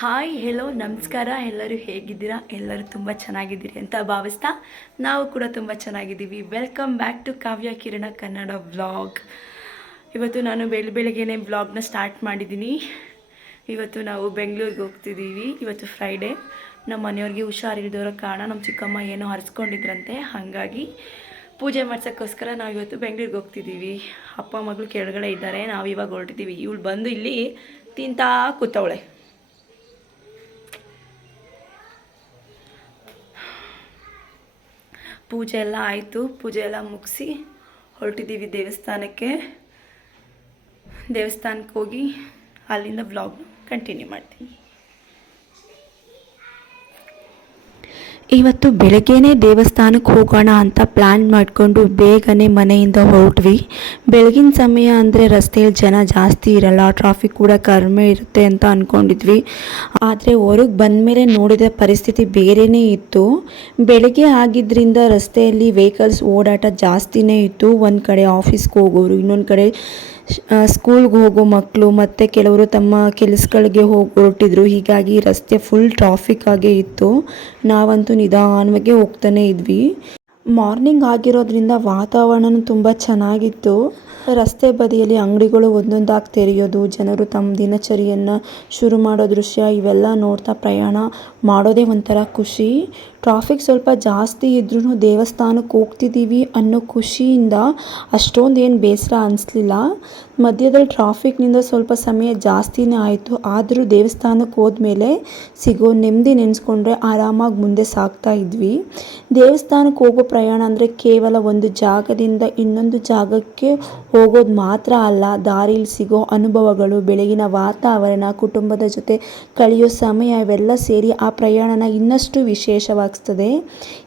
Hi hello ನಮಸ್ಕಾರ. ಎಲ್ಲರೂ ಹೇಗಿದ್ದೀರಾ? ಎಲ್ಲರೂ ತುಂಬ ಚೆನ್ನಾಗಿದ್ದೀರಿ ಅಂತ ಭಾವಿಸ್ತಾ ನಾವು ಕೂಡ ತುಂಬ ಚೆನ್ನಾಗಿದ್ದೀವಿ. Welcome back to Kavya Kiran Kannada vlog. ಇವತ್ತು ನಾನು ಬೆಳಗ್ಗೆನೇ ವ್ಲಾಗ್ನ ಸ್ಟಾರ್ಟ್ ಮಾಡಿದ್ದೀನಿ. ಇವತ್ತು ನಾವು ಬೆಂಗಳೂರಿಗೆ ಹೋಗ್ತಿದ್ದೀವಿ. ಇವತ್ತು ಫ್ರೈಡೇ. ನಮ್ಮ ಮನೆಯವ್ರಿಗೆ ಹುಷಾರಿಲ್ದೋರ ಕಾರಣ ನಮ್ಮ ಚಿಕ್ಕಮ್ಮ ಏನೋ ಹರಿಸ್ಕೊಂಡಿದ್ರಂತೆ, ಹಾಗಾಗಿ ಪೂಜೆ ಮಾಡ್ಸೋಕ್ಕೋಸ್ಕರ ನಾವು ಇವತ್ತು ಬೆಂಗಳೂರಿಗೆ ಹೋಗ್ತಿದ್ದೀವಿ. ಅಪ್ಪ ಮಗಳು ಕೆಳಗಡೆ ಇದ್ದಾರೆ, ನಾವು ಇವಾಗ ಹೊರಟಿದ್ದೀವಿ. ಇವಳು ಬಂದು ಇಲ್ಲಿ ತಿಂತಾ ಕೂತವಳೆ. ಪೂಜೆ ಎಲ್ಲ ಆಯಿತು. ಪೂಜೆ ಎಲ್ಲ ಮುಗಿಸಿ ಹೊರಟಿದ್ದೀವಿ ದೇವಸ್ಥಾನಕ್ಕೆ ಹೋಗಿ ಅಲ್ಲಿಂದ ವ್ಲಾಗ್ನ ಕಂಟಿನ್ಯೂ ಮಾಡ್ತೀನಿ. ಇವತ್ತು ಬೆಳಗ್ಗೆನೇ ದೇವಸ್ಥಾನಕ್ಕೆ ಹೋಗೋಣ ಅಂತ ಪ್ಲ್ಯಾನ್ ಮಾಡಿಕೊಂಡು ಬೇಗನೆ ಮನೆಯಿಂದ ಹೊರಟ್ವಿ. ಬೆಳಗಿನ ಸಮಯ ಅಂದರೆ ರಸ್ತೆಯಲ್ಲಿ ಜನ ಜಾಸ್ತಿ ಇರಲ್ಲ, ಟ್ರಾಫಿಕ್ ಕೂಡ ಕಡಿಮೆ ಇರುತ್ತೆ ಅಂತ ಅಂದ್ಕೊಂಡಿದ್ವಿ. ಆದರೆ ಹೊರಗೆ ಬಂದಮೇಲೆ ನೋಡಿದ ಪರಿಸ್ಥಿತಿ ಬೇರೆಯೇ ಇತ್ತು. ಬೆಳಗ್ಗೆ ಆಗಿದ್ದರಿಂದ ರಸ್ತೆಯಲ್ಲಿ ವೆಹಿಕಲ್ಸ್ ಓಡಾಟ ಜಾಸ್ತಿನೇ ಇತ್ತು. ಒಂದು ಕಡೆ ಆಫೀಸ್ಗೆ ಹೋಗೋರು, ಇನ್ನೊಂದು ಕಡೆ ಸ್ಕೂಲ್ಗೆ ಹೋಗೋ ಮಕ್ಕಳು, ಮತ್ತು ಕೆಲವರು ತಮ್ಮ ಕೆಲಸಗಳಿಗೆ ಹೊರಟಿದ್ರು. ಹೀಗಾಗಿ ರಸ್ತೆ ಫುಲ್ ಟ್ರಾಫಿಕ್ ಆಗೇ ಇತ್ತು. ನಾವಂತೂ ನಿಧಾನವಾಗಿ ಹೋಗ್ತಾನೆ ಇದ್ವಿ. ಮಾರ್ನಿಂಗ್ ಆಗಿರೋದ್ರಿಂದ ವಾತಾವರಣನೂ ತುಂಬ ಚೆನ್ನಾಗಿತ್ತು. ರಸ್ತೆ ಬದಿಯಲ್ಲಿ ಅಂಗಡಿಗಳು ಒಂದೊಂದಾಗಿ ತೆರೆಯೋದು, ಜನರು ತಮ್ಮ ದಿನಚರಿಯನ್ನು ಶುರು ಮಾಡೋ ದೃಶ್ಯ ಇವೆಲ್ಲ ನೋಡ್ತಾ ಪ್ರಯಾಣ ಮಾಡೋದೇ ಒಂಥರ ಖುಷಿ. ಟ್ರಾಫಿಕ್ ಸ್ವಲ್ಪ ಜಾಸ್ತಿ ಇದ್ರೂ ದೇವಸ್ಥಾನಕ್ಕೆ ಹೋಗ್ತಿದ್ದೀವಿ ಅನ್ನೋ ಖುಷಿಯಿಂದ ಅಷ್ಟೊಂದು ಏನು ಬೇಸರ ಅನಿಸ್ಲಿಲ್ಲ. ಮಧ್ಯದಲ್ಲಿ ಟ್ರಾಫಿಕ್ನಿಂದ ಸ್ವಲ್ಪ ಸಮಯ ಜಾಸ್ತಿನೇ ಆಯಿತು. ಆದರೂ ದೇವಸ್ಥಾನಕ್ಕೆ ಹೋದ್ಮೇಲೆ ಸಿಗೋ ನೆಮ್ಮದಿ ನೆನೆಸ್ಕೊಂಡ್ರೆ ಆರಾಮಾಗಿ ಮುಂದೆ ಸಾಗ್ತಾ ಇದ್ವಿ. ದೇವಸ್ಥಾನಕ್ಕೆ ಹೋಗೋ ಪ್ರಯಾಣ ಅಂದರೆ ಕೇವಲ ಒಂದು ಜಾಗದಿಂದ ಇನ್ನೊಂದು ಜಾಗಕ್ಕೆ ಹೋಗೋದು ಮಾತ್ರ ಅಲ್ಲ, ದಾರಿಲಿ ಸಿಗೋ ಅನುಭವಗಳು, ಬೆಳಗಿನ ವಾತಾವರಣ, ಕುಟುಂಬದ ಜೊತೆ ಕಳೆಯೋ ಸಮಯ ಇವೆಲ್ಲ ಸೇರಿ ಆ ಪ್ರಯಾಣನ ಇನ್ನಷ್ಟು ವಿಶೇಷವಾಗಿಸ್ತದೆ.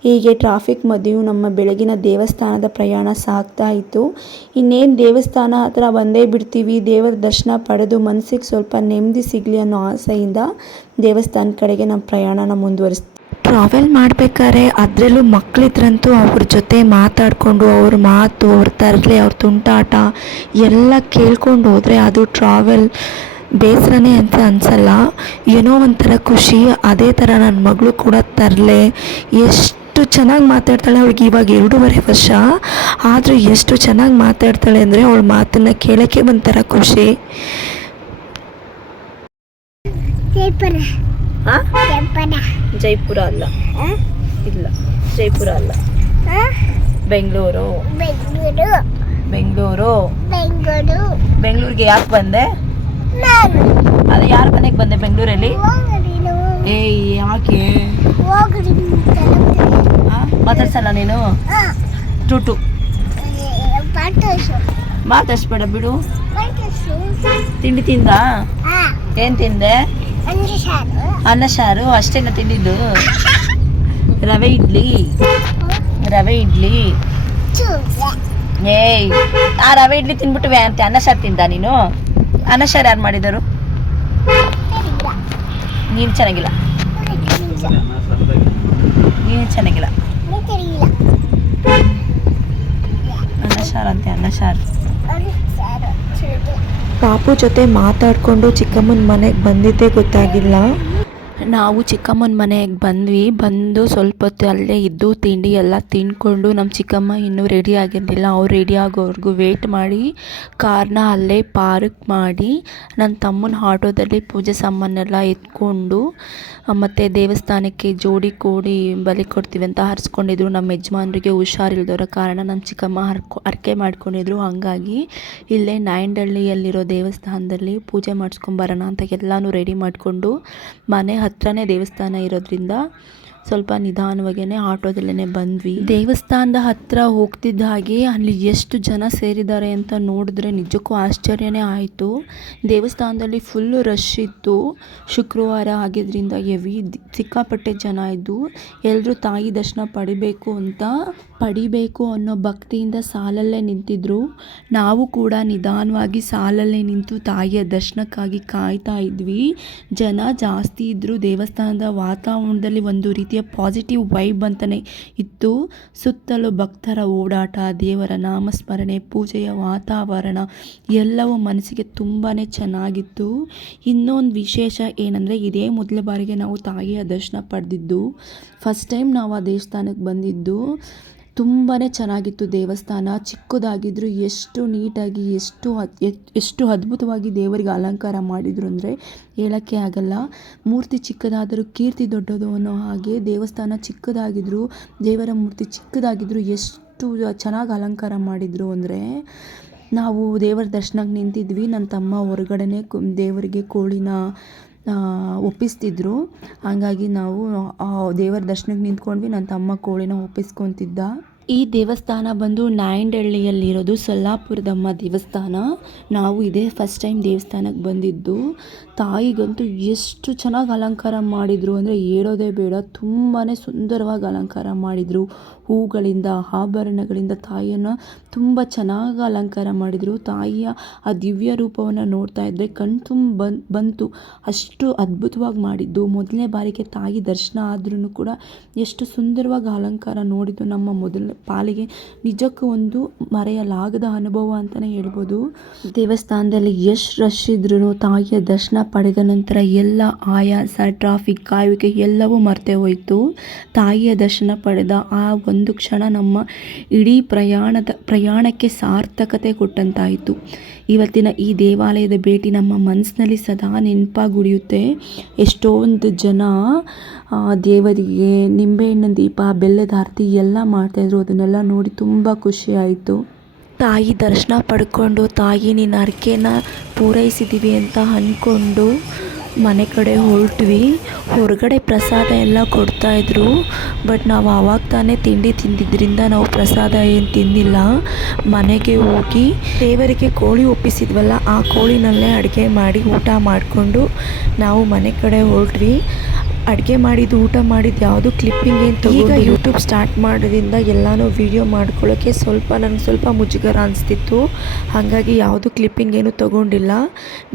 ಹೀಗೆ ಟ್ರಾಫಿಕ್ ಮಧ್ಯೆಯೂ ನಮ್ಮ ಬೆಳಗಿನ ದೇವಸ್ಥಾನದ ಪ್ರಯಾಣ ಸಾಗ್ತಾ ಇತ್ತು. ಇನ್ನೇನು ದೇವಸ್ಥಾನ ಹತ್ರ ಬಂದೇ ಬಿಡ್ತೀವಿ. ದೇವರ ದರ್ಶನ ಪಡೆದು ಮನಸ್ಸಿಗೆ ಸ್ವಲ್ಪ ನೆಮ್ಮದಿ ಸಿಗಲಿ ಅನ್ನೋ ಆಸೆಯಿಂದ ದೇವಸ್ಥಾನ ಕಡೆಗೆ ನಮ್ಮ ಪ್ರಯಾಣನ ಮುಂದುವರಿಸ್ತೀವಿ. ಟ್ರಾವೆಲ್ ಮಾಡಬೇಕಾದ್ರೆ ಅದರಲ್ಲೂ ಮಕ್ಕಳಿದ್ರಂತೂ ಅವ್ರ ಜೊತೆ ಮಾತಾಡಿಕೊಂಡು ಅವ್ರ ಮಾತು, ಅವ್ರ ತರಲೆ, ಅವ್ರ ತುಂಟಾಟ ಎಲ್ಲ ಕೇಳ್ಕೊಂಡು ಹೋದರೆ ಅದು ಟ್ರಾವೆಲ್ ಬೇಸರನೇ ಅಂತ ಅನಿಸಲ್ಲ, ಏನೋ ಒಂಥರ ಖುಷಿ. ಅದೇ ಥರ ನನ್ನ ಮಗಳು ಕೂಡ ತರಲೆ, ಎಷ್ಟು ಚೆನ್ನಾಗಿ ಮಾತಾಡ್ತಾಳೆ. ಅವಳಿಗೆ ಇವಾಗ 2.5 ವರ್ಷ ಆದರೂ ಎಷ್ಟು ಚೆನ್ನಾಗಿ ಮಾತಾಡ್ತಾಳೆ ಅಂದರೆ ಅವಳ ಮಾತನ್ನು ಕೇಳೋಕ್ಕೆ ಒಂಥರ ಖುಷಿ. ಜೈಪುರ ಅಲ್ಲ, ಇಲ್ಲ ಜೈಪುರ ಅಲ್ಲ, ಬೆಂಗಳೂರು. ಬೆಂಗಳೂರಿಗೆ ಯಾಕೆ ಬಂದೆ? ಅದೇ ಯಾರ ಮನೆಗೆ ಬಂದೆ ಬೆಂಗಳೂರಲ್ಲಿ? ಯಾಕೆ ಮಾತಾಡ್ಸಲ್ಲ ನೀನು? ಟೂಟು ಮಾತಾಡ್ಸ್ಬೇಡ ಬಿಡು. ತಿಂಡಿ ತಿಂದ? ಏನ್ ತಿಂದೆ? ಅನ್ನ ಸಾರು ಅಷ್ಟೇನ ತಿಂದಿದ್ದು? ರವೆ ಇಡ್ಲಿ ಏಯ್, ಆ ರವೆ ಇಡ್ಲಿ ತಿನ್ಬಿಟ್ಟು ಅಂತ ಅನ್ನ ಸಾರು ತಿಂದ ನೀನು? ಅನ್ನ ಸಾರು ಯಾರು ಮಾಡಿದರು? ನೀನು ಚೆನ್ನಾಗಿಲ್ಲ, ಅನ್ನ ಸಾರು ಅಂತೆ, ಅನ್ನ ಸಾರು. ಪಾಪು ಜೊತೆ ಮಾತಾಡಿಕೊಂಡು ಚಿಕ್ಕಮ್ಮನ ಮನೆಗೆ ಬಂದಿದ್ದೇ ಗೊತ್ತಾಗಿಲ್ಲ. ನಾವು ಚಿಕ್ಕಮ್ಮನ ಮನೆಗೆ ಬಂದು ಸ್ವಲ್ಪ ಹೊತ್ತು ಅಲ್ಲೇ ಇದ್ದು ತಿಂಡಿ ಎಲ್ಲ ತಿಂದ್ಕೊಂಡು, ನಮ್ಮ ಚಿಕ್ಕಮ್ಮ ಇನ್ನೂ ರೆಡಿ ಆಗಿರಲಿಲ್ಲ. ಅವ್ರು ರೆಡಿ ಆಗೋವರೆಗೂ ವೇಟ್ ಮಾಡಿ ಕಾರ್ನ ಅಲ್ಲೇ ಪಾರ್ಕ್ ಮಾಡಿ ನನ್ನ ತಮ್ಮನ ಆಟೋದಲ್ಲಿ ಪೂಜೆ ಸಾಮಾನೆಲ್ಲ ಎತ್ಕೊಂಡು ಮತ್ತು ದೇವಸ್ಥಾನಕ್ಕೆ ಜೋಡಿ ಕೋಡಿ ಬಲಿ ಕೊಡ್ತೀವಿ ಅಂತ ಹರಿಸ್ಕೊಂಡಿದ್ರು. ನಮ್ಮ ಯಜಮಾನ್ರಿಗೆ ಹುಷಾರಿಲ್ದೋರ ಕಾರಣ ನಮ್ಮ ಚಿಕ್ಕಮ್ಮ ಹರಕೆ ಮಾಡ್ಕೊಂಡಿದ್ರು. ಹಾಗಾಗಿ ಇಲ್ಲೇ ನಾಯಂಡಹಳ್ಳಿಯಲ್ಲಿರೋ ದೇವಸ್ಥಾನದಲ್ಲಿ ಪೂಜೆ ಮಾಡಿಸ್ಕೊಂಬರೋಣ ಅಂತ ಎಲ್ಲನೂ ರೆಡಿ ಮಾಡಿಕೊಂಡು, ಮನೆ ಹತ್ರನೇ ದೇವಸ್ಥಾನ ಇರೋದ್ರಿಂದ ಸ್ವಲ್ಪ ನಿಧಾನವಾಗೇ ಆಟೋದಲ್ಲೇ ಬಂದ್ವಿ. ದೇವಸ್ಥಾನದ ಹತ್ರ ಹೋಗ್ತಿದ್ದ ಹಾಗೆ ಅಲ್ಲಿ ಎಷ್ಟು ಜನ ಸೇರಿದ್ದಾರೆ ಅಂತ ನೋಡಿದ್ರೆ ನಿಜಕ್ಕೂ ಆಶ್ಚರ್ಯನೇ ಆಯಿತು. ದೇವಸ್ಥಾನದಲ್ಲಿ ಫುಲ್ಲು ರಶ್ ಇತ್ತು. ಶುಕ್ರವಾರ ಆಗಿದ್ದರಿಂದ ಸಿಕ್ಕಾಪಟ್ಟೆ ಜನ ಇದ್ದು ಎಲ್ಲರೂ ತಾಯಿ ದರ್ಶನ ಪಡಿಬೇಕು ಅನ್ನೋ ಭಕ್ತಿಯಿಂದ ಸಾಲಲ್ಲೇ ನಿಂತಿದ್ರು. ನಾವು ಕೂಡ ನಿಧಾನವಾಗಿ ಸಾಲಲ್ಲೇ ನಿಂತು ತಾಯಿಯ ದರ್ಶನಕ್ಕಾಗಿ ಕಾಯ್ತಾ ಇದ್ವಿ. ಜನ ಜಾಸ್ತಿ ಇದ್ದರು. ದೇವಸ್ಥಾನದ ವಾತಾವರಣದಲ್ಲಿ ಒಂದು ರೀತಿ ರೀತಿಯ ಪಾಸಿಟಿವ್ ವೈಬ್ ಅಂತಲೇ ಇತ್ತು. ಸುತ್ತಲೂ ಭಕ್ತರ ಓಡಾಟ, ದೇವರ ನಾಮಸ್ಮರಣೆ, ಪೂಜೆಯ ವಾತಾವರಣ ಎಲ್ಲವೂ ಮನಸ್ಸಿಗೆ ತುಂಬಾ ಚೆನ್ನಾಗಿತ್ತು. ಇನ್ನೊಂದು ವಿಶೇಷ ಏನಂದರೆ, ಇದೇ ಮೊದಲ ಬಾರಿಗೆ ನಾವು ತಾಯಿಯ ದರ್ಶನ ಪಡೆದಿದ್ದು. ಫಸ್ಟ್ ಟೈಮ್ ನಾವು ಆ ದೇವಸ್ಥಾನಕ್ಕೆ ಬಂದಿದ್ದು. ತುಂಬಾ ಚೆನ್ನಾಗಿತ್ತು ದೇವಸ್ಥಾನ. ಚಿಕ್ಕದಾಗಿದ್ದರೂ ಎಷ್ಟು ನೀಟಾಗಿ ಎಷ್ಟು ಅದ್ಭುತವಾಗಿ ದೇವರಿಗೆ ಅಲಂಕಾರ ಮಾಡಿದರು ಅಂದರೆ ಹೇಳೋಕ್ಕೆ ಆಗಲ್ಲ. ಮೂರ್ತಿ ಚಿಕ್ಕದಾದರೂ ಕೀರ್ತಿ ದೊಡ್ಡದು ಅನ್ನೋ ಹಾಗೆ ದೇವಸ್ಥಾನ ಚಿಕ್ಕದಾಗಿದ್ದರೂ, ದೇವರ ಮೂರ್ತಿ ಚಿಕ್ಕದಾಗಿದ್ದರೂ ಎಷ್ಟು ಚೆನ್ನಾಗಿ ಅಲಂಕಾರ ಮಾಡಿದರು ಅಂದರೆ, ನಾವು ದೇವರ ದರ್ಶನಕ್ಕೆ ನಿಂತಿದ್ವಿ. ನನ್ನ ತಮ್ಮ ಹೊರಗಡೆನೇ ದೇವರಿಗೆ ಕೋಳಿನ ಒಪ್ಪಿಸ್ತಿದ್ರು. ಹಾಗಾಗಿ ನಾವು ದೇವರ ದರ್ಶನಕ್ಕೆ ನಿಂತ್ಕೊಂಡ್ವಿ. ನನ್ನ ತಮ್ಮ ಕೋಳಿನ ಒಪ್ಪಿಸ್ಕೊತಿದ್ದ. ಈ ದೇವಸ್ಥಾನ ಬಂದು ನಾಯಂಡಹಳ್ಳಿಯಲ್ಲಿರೋದು, ಸೊಲ್ಲಾಪುರದಮ್ಮ ದೇವಸ್ಥಾನ. ನಾವು ಇದೇ ಫಸ್ಟ್ ಟೈಮ್ ದೇವಸ್ಥಾನಕ್ಕೆ ಬಂದಿದ್ದು. ತಾಯಿಗಂತೂ ಎಷ್ಟು ಚೆನ್ನಾಗಿ ಅಲಂಕಾರ ಮಾಡಿದರು ಅಂದರೆ ಹೇಳೋದೇ ಬೇಡ. ತುಂಬಾ ಸುಂದರವಾಗಿ ಅಲಂಕಾರ ಮಾಡಿದರು. ಹೂಗಳಿಂದ, ಆಭರಣಗಳಿಂದ ತಾಯಿಯನ್ನು ತುಂಬ ಚೆನ್ನಾಗಿ ಅಲಂಕಾರ ಮಾಡಿದರು. ತಾಯಿಯ ಆ ದಿವ್ಯ ರೂಪವನ್ನು ನೋಡ್ತಾ ಇದ್ದರೆ ಕಣ್ತುಂಬ ಬಂತು. ಅಷ್ಟು ಅದ್ಭುತವಾಗಿ ಮಾಡಿದ್ದು. ಮೊದಲನೇ ಬಾರಿಗೆ ತಾಯಿ ದರ್ಶನ ಆದ್ರೂ ಕೂಡ ಎಷ್ಟು ಸುಂದರವಾಗಿ ಅಲಂಕಾರ ನೋಡಿದ್ದು ನಮ್ಮ ಮೊದಲ ಪಾಲಿಗೆ ನಿಜಕ್ಕೂ ಒಂದು ಮರೆಯಲಾಗದ ಅನುಭವ ಅಂತಲೇ ಹೇಳ್ಬೋದು. ದೇವಸ್ಥಾನದಲ್ಲಿ ಎಷ್ಟು ರಶ್ ಇದ್ರೂ ತಾಯಿಯ ದರ್ಶನ ಪಡೆದ ನಂತರ ಎಲ್ಲ ಆಯಾಸ, ಟ್ರಾಫಿಕ್, ಕಾಯುವಿಕೆ ಎಲ್ಲವೂ ಮರೆತೇ ಹೋಯಿತು. ತಾಯಿಯ ದರ್ಶನ ಪಡೆದ ಆ ಒಂದು ಕ್ಷಣ ನಮ್ಮ ಇಡೀ ಪ್ರಯಾಣಕ್ಕೆ ಸಾರ್ಥಕತೆ ಕೊಟ್ಟಂತಾಯಿತು. ಇವತ್ತಿನ ಈ ದೇವಾಲಯದ ಭೇಟಿ ನಮ್ಮ ಮನಸ್ಸಿನಲ್ಲಿ ಸದಾ ನೆನಪಾಗಿ ಉಳಿಯುತ್ತೆ. ಎಷ್ಟೊಂದು ಜನ ದೇವರಿಗೆ ನಿಂಬೆಹಣ್ಣಿನ ದೀಪ, ಬೆಲ್ಲದ ಆರತಿ ಎಲ್ಲ ಮಾಡ್ತಾಯಿದ್ರು. ಅದನ್ನೆಲ್ಲ ನೋಡಿ ತುಂಬ ಖುಷಿ ಆಯಿತು. ತಾಯಿ ದರ್ಶನ ಪಡ್ಕೊಂಡು, ತಾಯಿ ನಿನ್ನ ಹರಕೆನ ಪೂರೈಸಿದ್ದೀವಿ ಅಂತ ಅಂದ್ಕೊಂಡು ಮನೆ ಕಡೆ ಹೊರಟ್ವಿ. ಹೊರಗಡೆ ಪ್ರಸಾದ ಎಲ್ಲ ಕೊಡ್ತಾಯಿದ್ರು. ಬಟ್ ನಾವು ಆವಾಗ ತಾನೇ ತಿಂಡಿ ತಿಂದಿದ್ದರಿಂದ ನಾವು ಪ್ರಸಾದ ಏನು ತಿಂದಿಲ್ಲ. ಮನೆಗೆ ಹೋಗಿ ದೇವರಿಗೆ ಕೋಳಿ ಒಪ್ಪಿಸಿದ್ವಲ್ಲ, ಆ ಕೋಳಿನಲ್ಲೇ ಅಡುಗೆ ಮಾಡಿ ಊಟ ಮಾಡಿಕೊಂಡು ನಾವು ಮನೆ ಕಡೆ ಹೊರಟ್ವಿ. ಅಡುಗೆ ಮಾಡಿದ್ದು, ಊಟ ಮಾಡಿದ್ದು ಯಾವುದು ಕ್ಲಿಪ್ಪಿಂಗ್ ಏನು ಈಗ ಯೂಟ್ಯೂಬ್ ಸ್ಟಾರ್ಟ್ ಮಾಡೋದ್ರಿಂದ ಎಲ್ಲನೂ ವೀಡಿಯೋ ಮಾಡ್ಕೊಳ್ಳೋಕ್ಕೆ ನನಗೆ ಸ್ವಲ್ಪ ಮುಜುಗರ ಅನಿಸ್ತಿತ್ತು. ಹಾಗಾಗಿ ಯಾವುದು ಕ್ಲಿಪ್ಪಿಂಗ್ ಏನು ತೊಗೊಂಡಿಲ್ಲ.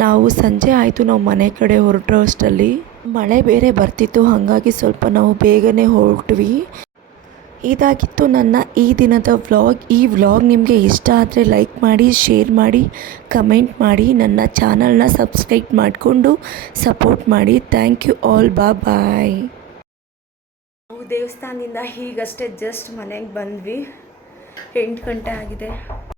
ನಾವು ಸಂಜೆ ಆಯಿತು ನಾವು ಮನೆ ಕಡೆ ಹೊರಟೋ ಅಷ್ಟರಲ್ಲಿ ಮಳೆ ಬೇರೆ ಬರ್ತಿತ್ತು. ಹಾಗಾಗಿ ಸ್ವಲ್ಪ ನಾವು ಬೇಗನೆ ಹೊರಟ್ವಿ. ಇದಾಗಿತ್ತು ನನ್ನ ಈ ದಿನದ ವ್ಲಾಗ್. ಈ ವ್ಲಾಗ್ ನಿಮಗೆ ಇಷ್ಟ ಆದರೆ ಲೈಕ್ ಮಾಡಿ, ಶೇರ್ ಮಾಡಿ, ಕಮೆಂಟ್ ಮಾಡಿ. ನನ್ನ ಚಾನಲ್ನ ಸಬ್ಸ್ಕ್ರೈಬ್ ಮಾಡಿಕೊಂಡು ಸಪೋರ್ಟ್ ಮಾಡಿ. Thank you all. ಬಾಯ್. ನಾವು ದೇವಸ್ಥಾನದಿಂದ ಹೀಗಷ್ಟೇ ಜಸ್ಟ್ ಮನೆಗೆ ಬಂದ್ವಿ. 8 ಗಂಟೆ ಆಗಿದೆ.